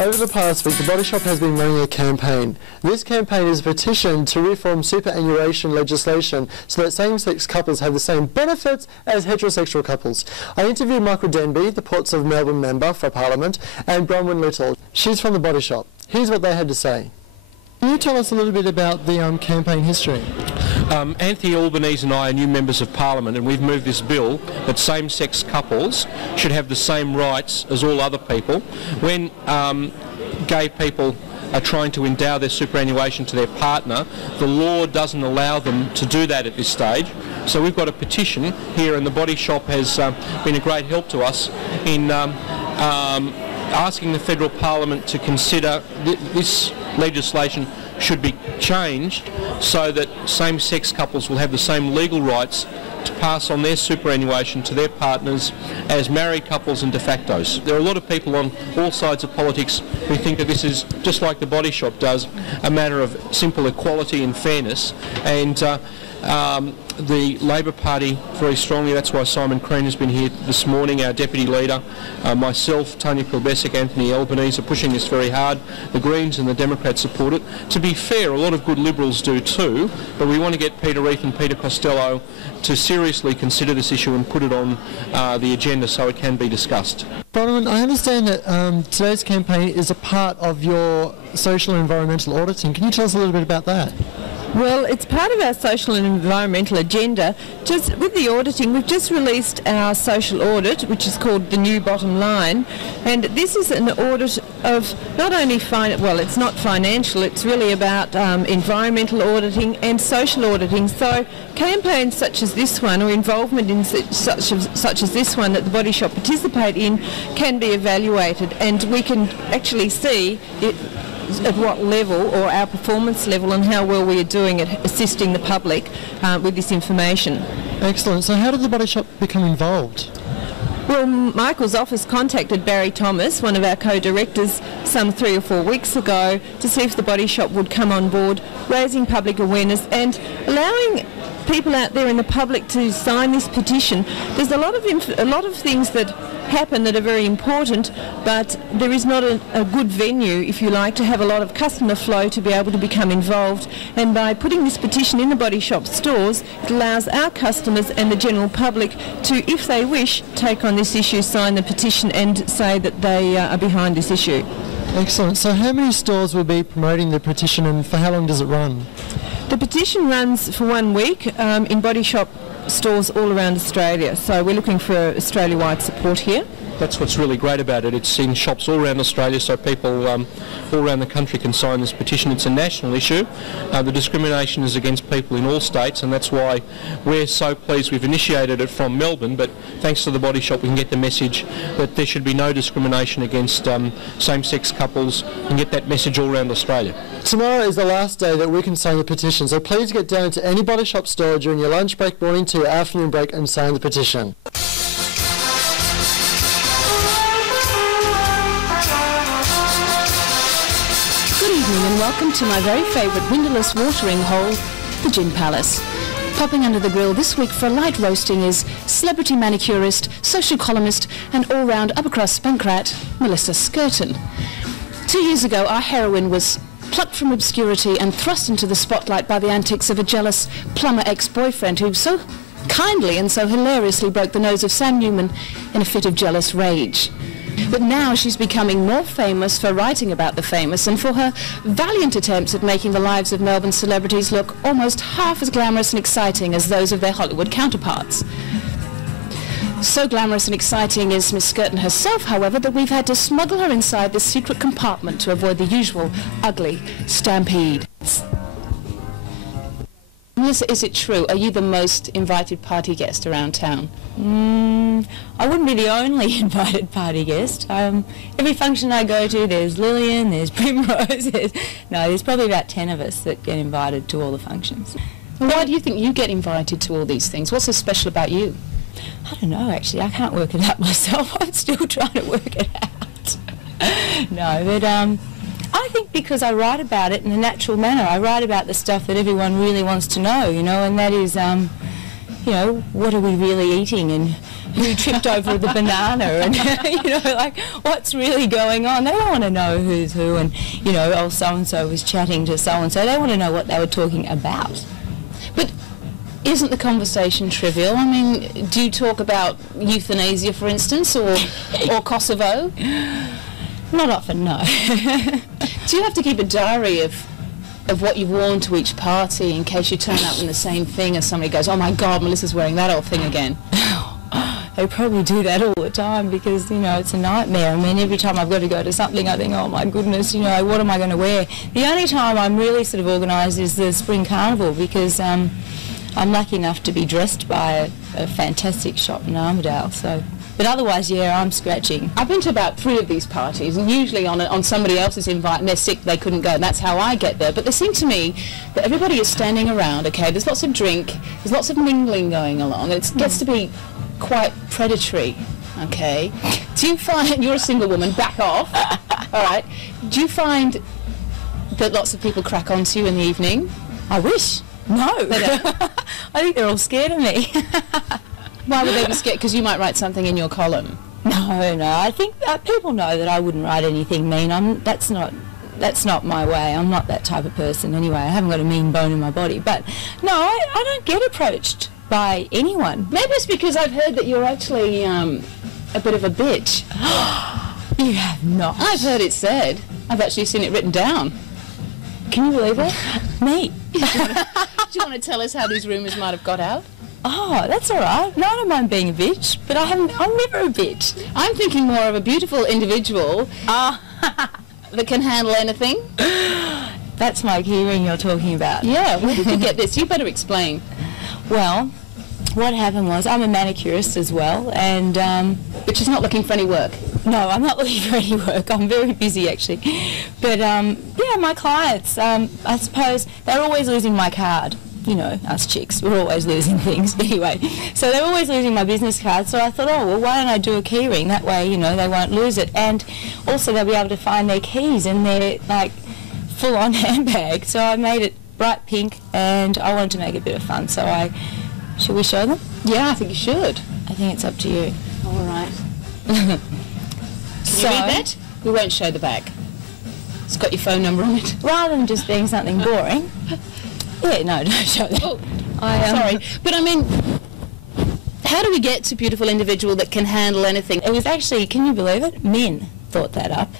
Over the past week, the Body Shop has been running a campaign. This campaign is a petition to reform superannuation legislation so that same-sex couples have the same benefits as heterosexual couples. I interviewed Michael Denby, the Ports of Melbourne member for Parliament, and Bronwyn Little. She's from the Body Shop. Here's what they had to say. Can you tell us a little bit about the campaign history? Anthony Albanese and I are new members of Parliament, and we've moved this bill that same-sex couples should have the same rights as all other people. When gay people are trying to endow their superannuation to their partner, the law doesn't allow them to do that at this stage. So we've got a petition here, and the Body Shop has been a great help to us in asking the Federal Parliament to consider this legislation should be changed so that same-sex couples will have the same legal rights to pass on their superannuation to their partners as married couples and de factos. There are a lot of people on all sides of politics who think that this is, just like the Body Shop does, a matter of simple equality and fairness, and the Labor Party very strongly, that's why Simon Cain has been here this morning, our Deputy Leader, myself, Tony Pilbesic, Anthony Albanese are pushing this very hard. The Greens and the Democrats support it. To be fair, a lot of good Liberals do too, but we want to get Peter Reith and Peter Costello to seriously consider this issue and put it on the agenda so it can be discussed. Bronwyn, I understand that today's campaign is a part of your social and environmental auditing. Can you tell us a little bit about that? Well, it's part of our social and environmental agenda. Just with the auditing, we've just released our social audit, which is called the New Bottom Line, and this is an audit of not only it's not financial, it's really about environmental auditing and social auditing. So campaigns such as this one, or involvement in such as this one that the Body Shop participate in, can be evaluated, and we can actually see at what level, or our performance level, and how well we are doing at assisting the public with this information. Excellent. So how did the Body Shop become involved? Well, Michael's office contacted Barry Thomas, one of our co-directors, some 3 or 4 weeks ago to see if the Body Shop would come on board, raising public awareness and allowing people out there in the public to sign this petition. There's a lot of things that happen that are very important, but there is not a good venue, if you like, to have a lot of customer flow to be able to become involved. And by putting this petition in the Body Shop stores, it allows our customers and the general public to, if they wish, take on this issue, sign the petition and say that they are behind this issue. Excellent. So how many stores will be promoting the petition, and for how long does it run? The petition runs for 1 week in Body Shop stores all around Australia, so we're looking for Australia-wide support here. That's what's really great about it. It's in shops all around Australia, so people all around the country can sign this petition. It's a national issue. The discrimination is against people in all states, and that's why we're so pleased we've initiated it from Melbourne, but thanks to the Body Shop we can get the message that there should be no discrimination against same-sex couples, and get that message all around Australia. Tomorrow is the last day that we can sign the petition, so please get down to any Body Shop store during your lunch break, morning tea, or afternoon break and sign the petition. Good evening and welcome to my very favourite windowless watering hole, the Gin Palace. Popping under the grill this week for a light roasting is celebrity manicurist, social columnist and all-round upper-crust spunkrat, Melissa Skirton. 2 years ago, our heroine was plucked from obscurity and thrust into the spotlight by the antics of a jealous plumber ex-boyfriend who so kindly and so hilariously broke the nose of Sam Newman in a fit of jealous rage. But now she's becoming more famous for writing about the famous and for her valiant attempts at making the lives of Melbourne celebrities look almost half as glamorous and exciting as those of their Hollywood counterparts. So glamorous and exciting is Miss Skirton herself, however, that we've had to smuggle her inside this secret compartment to avoid the usual ugly stampede. Melissa, is it true? Are you the most invited party guest around town? I wouldn't be the only invited party guest. Every function I go to, there's Lillian, there's Primrose, there's probably about 10 of us that get invited to all the functions. Well, why do you think you get invited to all these things? What's so special about you? I don't know, actually. I can't work it out myself. I'm still trying to work it out. No, but I think because I write about it in a natural manner. I write about the stuff that everyone really wants to know, and that is, what are we really eating and who tripped over the banana and, like, what's really going on. They don't want to know who's who and, oh, so-and-so was chatting to so-and-so. They want to know what they were talking about. But isn't the conversation trivial? I mean, do you talk about euthanasia, for instance, or Kosovo? Not often, no. Do you have to keep a diary of what you've worn to each party in case you turn up in the same thing and somebody goes, oh my God, Melissa's wearing that old thing again? They probably do that all the time because, it's a nightmare. I mean, every time I've got to go to something, I think, oh my goodness, what am I going to wear? The only time I'm really sort of organised is the Spring Carnival because I'm lucky enough to be dressed by a fantastic shop in Armidale, so... But otherwise, yeah, I'm scratching. I've been to about 3 of these parties, and usually on somebody else's invite, and they're sick, they couldn't go, and that's how I get there. But there seems to me that everybody is standing around, okay, there's lots of drink, there's lots of mingling going along, and it gets to be quite predatory, okay? Do you find, you're a single woman, back off, all right, do you find that lots of people crack onto you in the evening? I wish. No. I think they're all scared of me. Why would they be scared? Because you might write something in your column. No. I think people know that I wouldn't write anything mean. That's not my way. I'm not that type of person anyway. I haven't got a mean bone in my body. But no, I don't get approached by anyone. Maybe it's because I've heard that you're actually a bit of a bitch. You have not. I've heard it said. I've actually seen it written down. Can you believe it? Me. Do you want to tell us how these rumours might have got out? Oh, that's all right. No, I don't mind being a bitch, but I'm never a bitch. I'm thinking more of a beautiful individual that can handle anything. That's my hearing you're talking about. Yeah, where did you get this? You better explain. Well, what happened was I'm a manicurist as well, and... But she's not looking for any work? No, I'm not looking for any work. I'm very busy, actually. But, yeah, my clients, I suppose, they're always losing my card. Us chicks, we're always losing things anyway. So they're always losing my business card. So I thought, oh, well, why don't I do a key ring? That way, they won't lose it. And also they'll be able to find their keys in their, like, full-on handbag. So I made it bright pink, and I wanted to make it a bit of fun. So should we show them? Yeah, I think you should. I think it's up to you. All right. Can you read that? We won't show the bag. It's got your phone number on it. Rather than just being something boring. Yeah, no, don't show that. Oh, sorry. But I mean, how do we get to beautiful individual that can handle anything? It was actually, can you believe it? Men thought that up.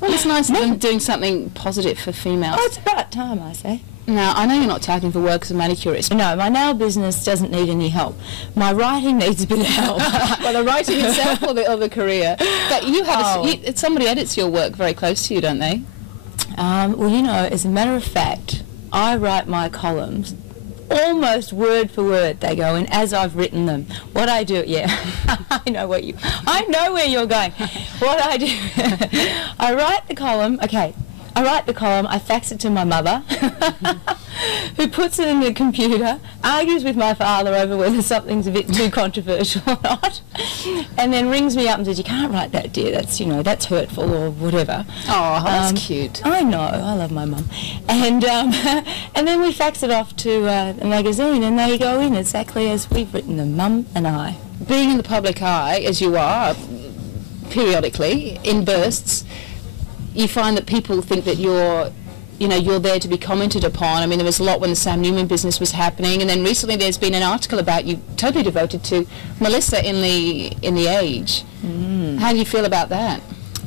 Well, it's nice of them doing something positive for females. Oh, it's about time, I say. Now, I know you're not touting for work as a manicurist. No, my nail business doesn't need any help. My writing needs a bit of help. Well, the writing itself or the career. But you have somebody edits your work very close to you, don't they? Well, as a matter of fact, I write my columns almost word for word. They go in as I've written them. What I do, yeah, I know where you're going. What I do, I write the column. Okay, I write the column, I fax it to my mother, who puts it in the computer, argues with my father over whether something's a bit too controversial or not, and then rings me up and says, "You can't write that, dear. That's, you know, that's hurtful," or whatever. Oh, that's cute. I know. I love my mum. And and then we fax it off to the magazine, and they go in exactly as we've written them, Mum and I. Being in the public eye, as you are, periodically, in bursts, you find that people think that you're there to be commented upon. I mean, there was a lot when the Sam Newman business was happening, and then recently there's been an article about you totally devoted to Melissa in the Age. How do you feel about that?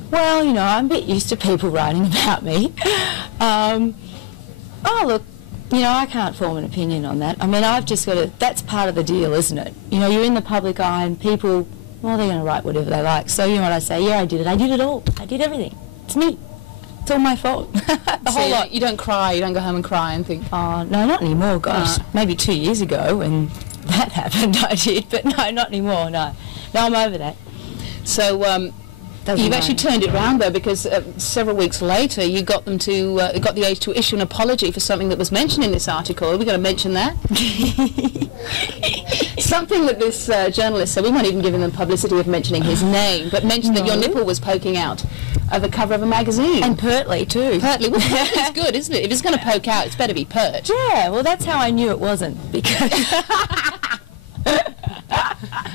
Well, you know, I'm a bit used to people writing about me. Oh, look, you know, I can't form an opinion on that. I mean, I've just got to, that's part of the deal, isn't it? You know, you're in the public eye and people, well, they're going to write whatever they like. So, you know what I say? Yeah, I did it. I did it all. I did everything. It's me. It's all my fault. The whole lot. You don't cry, you don't go home and cry and think, oh, no, not anymore, gosh. Maybe 2 years ago when that happened I did, but no, not anymore, no. No, I'm over that. So, you've actually turned it round though, because several weeks later you got them to got the Age to issue an apology for something that was mentioned in this article. Are we going to mention that? Something that this journalist said, we weren't even giving them publicity of mentioning his name, but mentioned that your nipple was poking out of the cover of a magazine. And pertly too. Pertly, well, it's good, isn't it? If it's going to poke out, it's better be pert. Yeah, well, that's how I knew it wasn't, because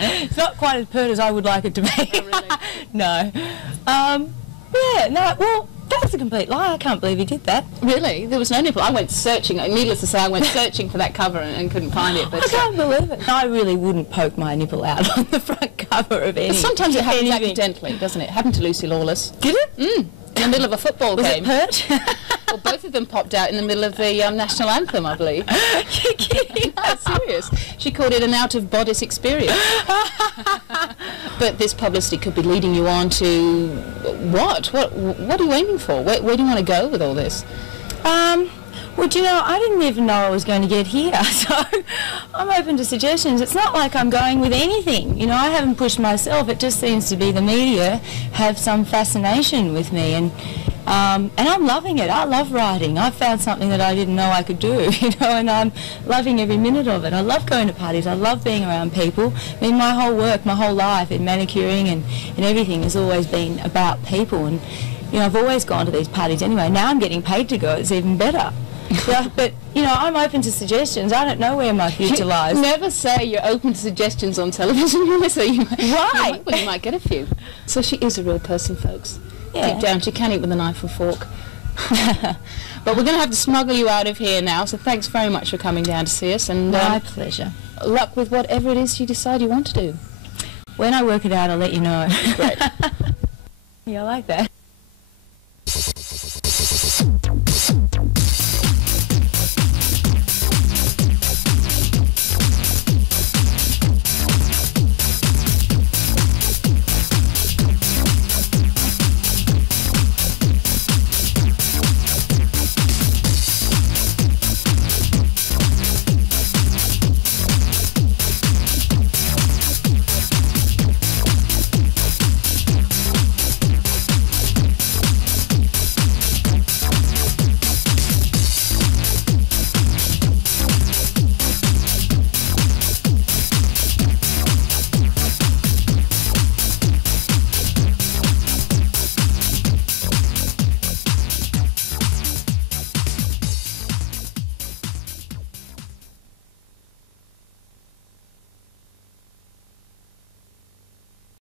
it's not quite as pert as I would like it to be. Oh, really? No. Yeah, no, well, that was a complete lie. I can't believe he did that. Really? There was no nipple. I went searching. Needless to say, I went searching for that cover and couldn't find it. But I can't believe it. I really wouldn't poke my nipple out on the front cover of any. But sometimes it happens accidentally, doesn't it? It happened to Lucy Lawless. Did it? Mm. In the middle of a football game. Was it pert? Well, both of them popped out in the middle of the national anthem, I believe. You're kidding? No, serious. She called it an out-of-bodice experience. But this publicity could be leading you on to what? What are you aiming for? Where do you want to go with all this? Well, do you know, I didn't even know I was going to get here, so I'm open to suggestions. It's not like I'm going with anything. You know, I haven't pushed myself. It just seems to be the media have some fascination with me, and I'm loving it. I love writing. I've found something that I didn't know I could do, you know, and I'm loving every minute of it. I love going to parties. I love being around people. I mean, my whole work, my whole life in manicuring and everything has always been about people, and, you know, I've always gone to these parties anyway. Now I'm getting paid to go. It's even better. Yeah, but, you know, I'm open to suggestions. I don't know where my future lies. Never say you're open to suggestions on television, Melissa. Why? Well, you might get a few. So she is a real person, folks. Yeah. Deep down, she can eat with a knife and fork. But we're going to have to smuggle you out of here now, so thanks very much for coming down to see us. And my pleasure. Luck with whatever it is you decide you want to do. When I work it out, I'll let you know. Great. Yeah, I like that.